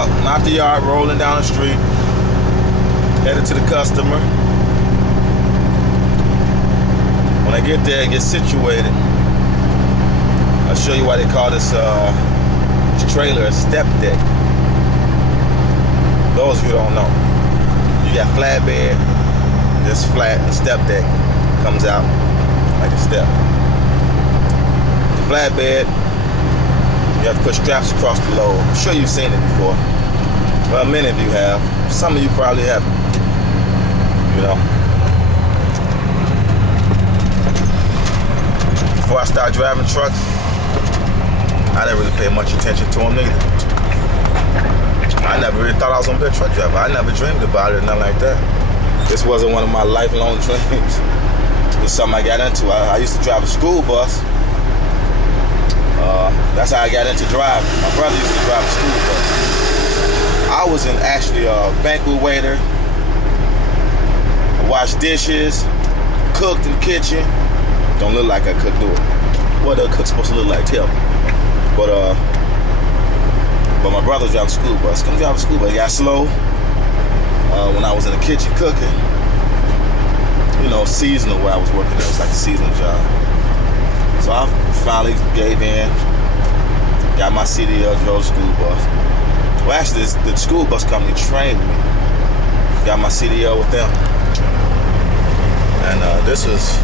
truck, out the yard, rolling down the street, headed to the customer. When I get there, get situated, I'll show you why they call this trailer a step deck. Those of you who don't know, you got flatbed, this flat, and step deck comes out like a step. The flatbed, you have to put straps across the load. I'm sure you've seen it before. Well, many of you have. Some of you probably haven't. You know. Before I started driving trucks, I didn't really pay much attention to them neither. I never really thought I was gonna be a truck driver. I never dreamed about it or nothing like that. This wasn't one of my lifelong dreams. It was something I got into. I used to drive a school bus. That's how I got into driving. My brother used to drive a school bus. I was actually a banquet waiter. I washed dishes, cooked in the kitchen. Don't look like I could do it. What a cook's supposed to look like, tell me. But my brother drove a school bus. Come drive a school bus. It got slow when I was in the kitchen cooking. You know, seasonal where I was working. It was like a seasonal job. So I finally gave in. Got my CDL, drove the school bus. Well, actually, the school bus company trained me. Got my CDL with them. And this was,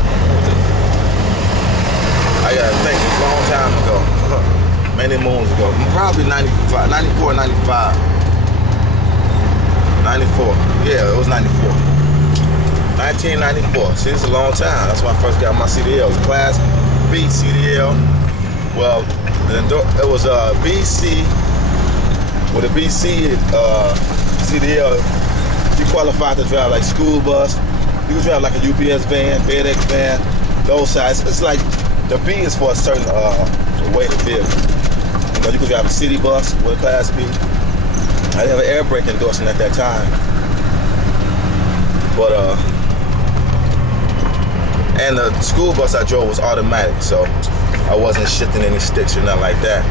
I gotta think, a long time ago. Many moons ago. Probably 95, 94, 95. 94. Yeah, it was 94. 1994. See, it's a long time. That's when I first got my CDL. It was a Class B CDL. Well, it was a BC. With a BC CDL, you qualified to drive like school bus. You can drive like a UPS van, FedEx van, those size. It's like the B is for a certain weight of vehicle. You know, you could drive a city bus with a Class B. I didn't have an air brake endorsement at that time. But and the school bus I drove was automatic, so I wasn't shifting any sticks or nothing like that.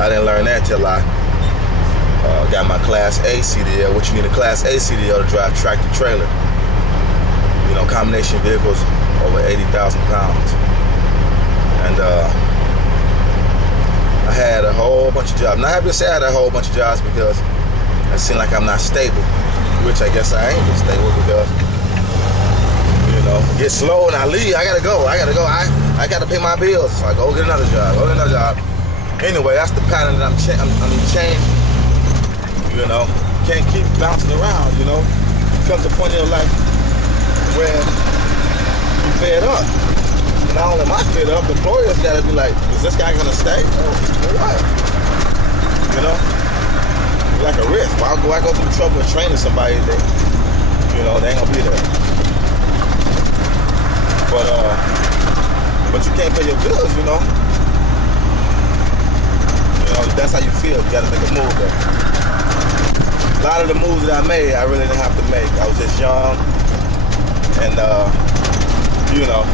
I didn't learn that till I got my Class A CDL, which you need a Class A CDL to drive tractor trailer. You know, combination vehicles over 80,000 pounds. And I had a whole bunch of jobs. Now, I have to say I had a whole bunch of jobs because it seemed like I'm not stable, which I guess I ain't stable because, you know, get slow and I leave. I gotta go. I gotta pay my bills. So I go get another job. Anyway, that's the pattern that I'm changing. You know, can't keep bouncing around. You know, comes a point in your life where you fed up. And not only am I fed up, employers gotta be like, is this guy gonna stay or what? You know, it's like a risk. Why go through the trouble of training somebody that, you know, they ain't gonna be there. But you can't pay your bills, you know. You know, that's how you feel. You gotta make a move though. A lot of the moves that I made, I really didn't have to make. I was just young, and you know,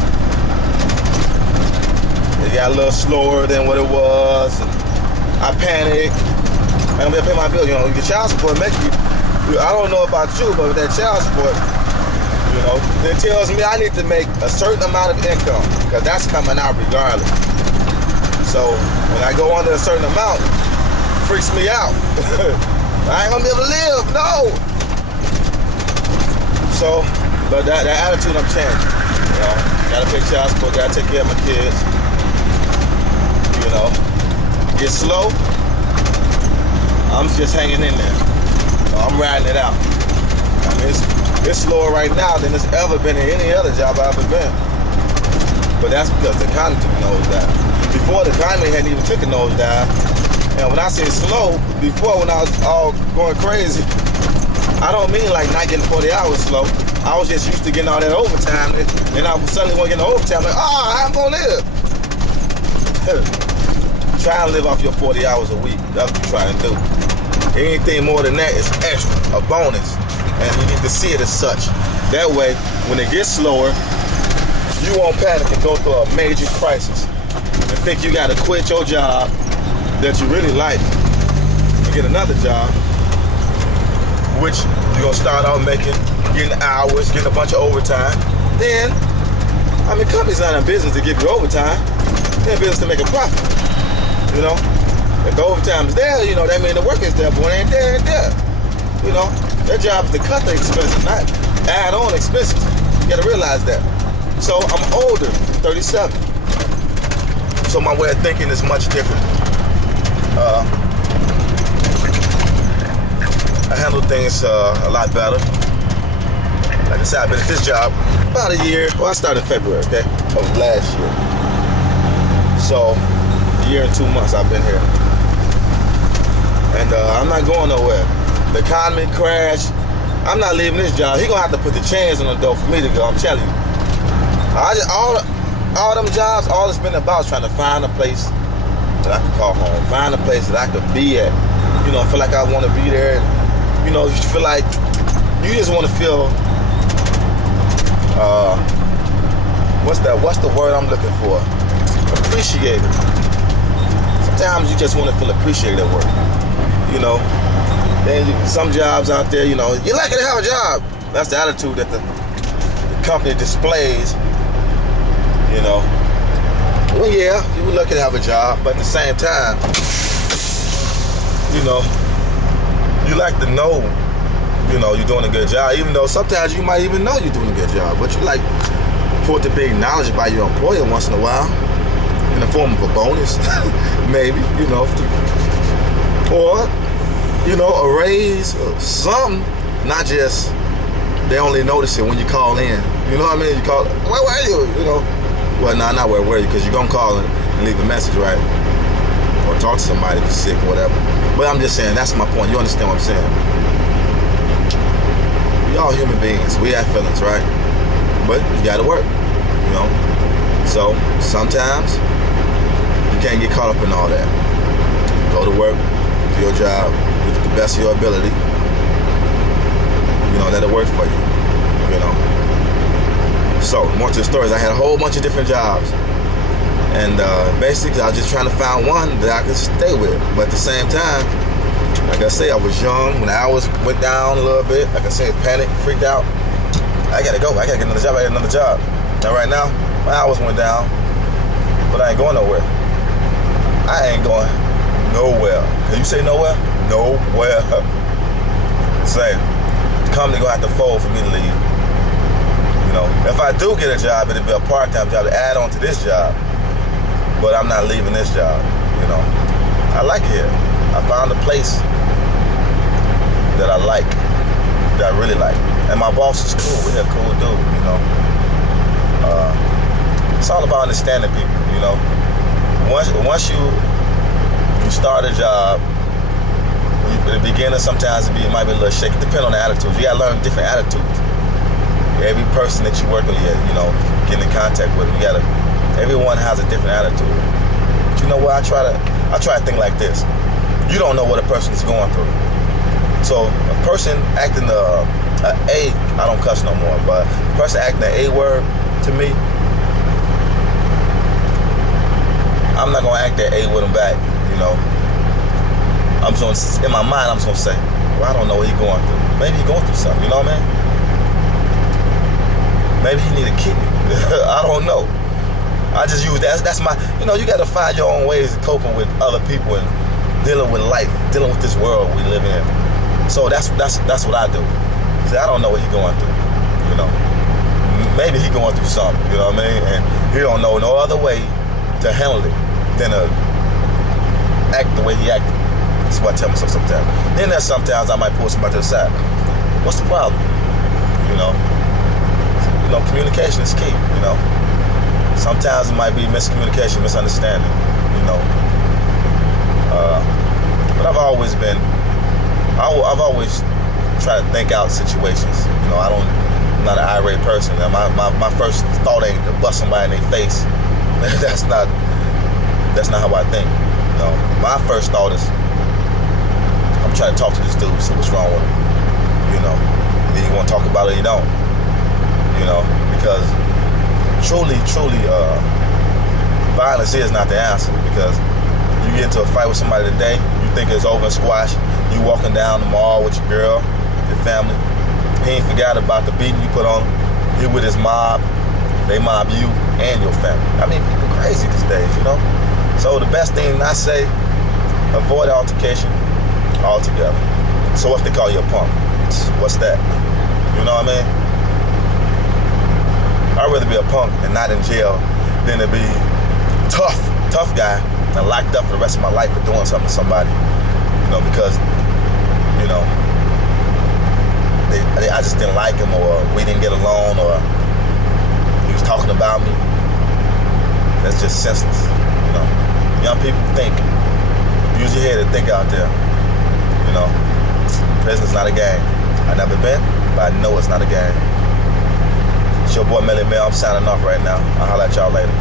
it got a little slower than what it was. And I panicked. I'm gonna pay my bill. You know, your child support make you. I don't know about you, but with that child support, you know, it tells me I need to make a certain amount of income because that's coming out regardless. So when I go under a certain amount, it freaks me out. I ain't gonna be able to live, no. So, but that attitude I'm changing. You know, gotta pay child support, gotta take care of my kids. You know, get slow. I'm just hanging in there. You know, I'm riding it out. I mean, it's slower right now than it's ever been in any other job I've ever been. But that's because the economy took a nosedive. Before, the economy hadn't even took a nosedive. And when I say slow, before when I was all going crazy, I don't mean like not getting 40 hours slow. I was just used to getting all that overtime, and I suddenly want to get the overtime. Like, I'm gonna live. Try and live off your 40 hours a week. That's what you try and do. Anything more than that is extra, a bonus, and you need to see it as such. That way, when it gets slower, you won't panic and go through a major crisis and think you gotta quit your job that you really like and get another job which you're gonna start out making, getting hours, getting a bunch of overtime. Then, I mean, companies not in business to give you overtime. They're in business to make a profit. You know, if the overtime is there, you know, that means the work is there, but when it ain't there, it ain't there. You know, their job is to cut the expenses, not add on expenses. You gotta realize that. So I'm older, 37. So my way of thinking is much different. I handle things a lot better. Like I said, I've been at this job about a year. Well, I started in February, okay, of last year. So, a year and 2 months I've been here. And I'm not going nowhere. The economy crashed. I'm not leaving this job. He gonna have to put the chains on the door for me to go, I'm telling you. All them jobs, all it's been about is trying to find a place that I can call home. Find a place that I could be at. You know, feel like I want to be there. You know, you feel like you just want to feel, what's the word I'm looking for? Appreciated. Sometimes you just want to feel appreciated at work. You know, then some jobs out there, you know, you're lucky to have a job. That's the attitude that the company displays. You know, well, yeah, you're lucky to have a job, but at the same time, you know, you like to know, you know, you're doing a good job, even though sometimes you might even know you're doing a good job, but you like for it to be acknowledged by your employer once in a while, in the form of a bonus, maybe, you know, or, you know, a raise or something, not just they only notice it when you call in. You know what I mean? You call, where were you? You know, well, nah, not where were you, because you're going to call and leave a message, right? Or talk to somebody if you're sick or whatever. But I'm just saying, that's my point. You understand what I'm saying? We all human beings. We have feelings, right? But you got to work, you know? So sometimes you can't get caught up in all that. Go to work, do your job, do the best of your ability. You know, let it work for you, you know? So, more to the stories. I had a whole bunch of different jobs. And basically, I was just trying to find one that I could stay with. But at the same time, like I say, I was young. When the hours went down a little bit, like I said, panicked, freaked out. I gotta go. I gotta get another job. I got another job. Now, right now, my hours went down, but I ain't going nowhere. I ain't going nowhere. Can you say nowhere? Nowhere. Say, the company gonna have to fold for me to leave. You know, if I do get a job, it'll be a part-time job to add on to this job. But I'm not leaving this job, you know. I like it here. I found a place that I like, that I really like. And my boss is cool. We're a cool dude, you know. It's all about understanding people, you know. Once you start a job, in the beginning, sometimes it might be a little shaky. It depends on the attitudes. You gotta learn different attitudes. Every person that you work with, you know, get in contact with, everyone has a different attitude. But you know what? I try to think like this. You don't know what a person is going through. So a person acting I don't cuss no more, but a person acting an A word to me, I'm not gonna act that A with him back, you know. In my mind, I'm just gonna say, well, I don't know what he's going through. Maybe he's going through something, you know what I mean? Maybe he need a kidney. I don't know. I just use that. That's my, you know, you got to find your own ways of coping with other people and dealing with life, dealing with this world we live in. So that's what I do. See, I don't know what he's going through, you know. Maybe he's going through something, you know what I mean? And he don't know no other way to handle it than to act the way he acted. That's what I tell myself sometimes. Then there's sometimes I might pull somebody to the side. What's the problem? You know, communication is key, you know. Sometimes it might be miscommunication, misunderstanding, you know. But I've always tried to think out situations. You know, I'm not an irate person. My first thought ain't to bust somebody in their face. That's not how I think. You know, my first thought is, I'm trying to talk to this dude, see what's wrong with him. You know, either you want to talk about it or you don't. You know, because truly, violence is not the answer. Because you get into a fight with somebody today, you think it's over and squash. You walking down the mall with your girl, your family. He ain't forgot about the beating you put on him. He with his mob. They mob you and your family. I mean, people crazy these days, you know? So the best thing I say, avoid altercation altogether. So if they call you a punk, what's that? You know what I mean? I'd rather be a punk and not in jail than to be tough guy and locked up for the rest of my life for doing something to somebody. You know, because, you know, I just didn't like him, or we didn't get along, or he was talking about me. That's just senseless, you know. Young people think. Use your head and think out there. You know, prison's not a game. I've never been, but I know it's not a game. It's your boy Melly Mel. I'm signing off right now. I'll holler at y'all later.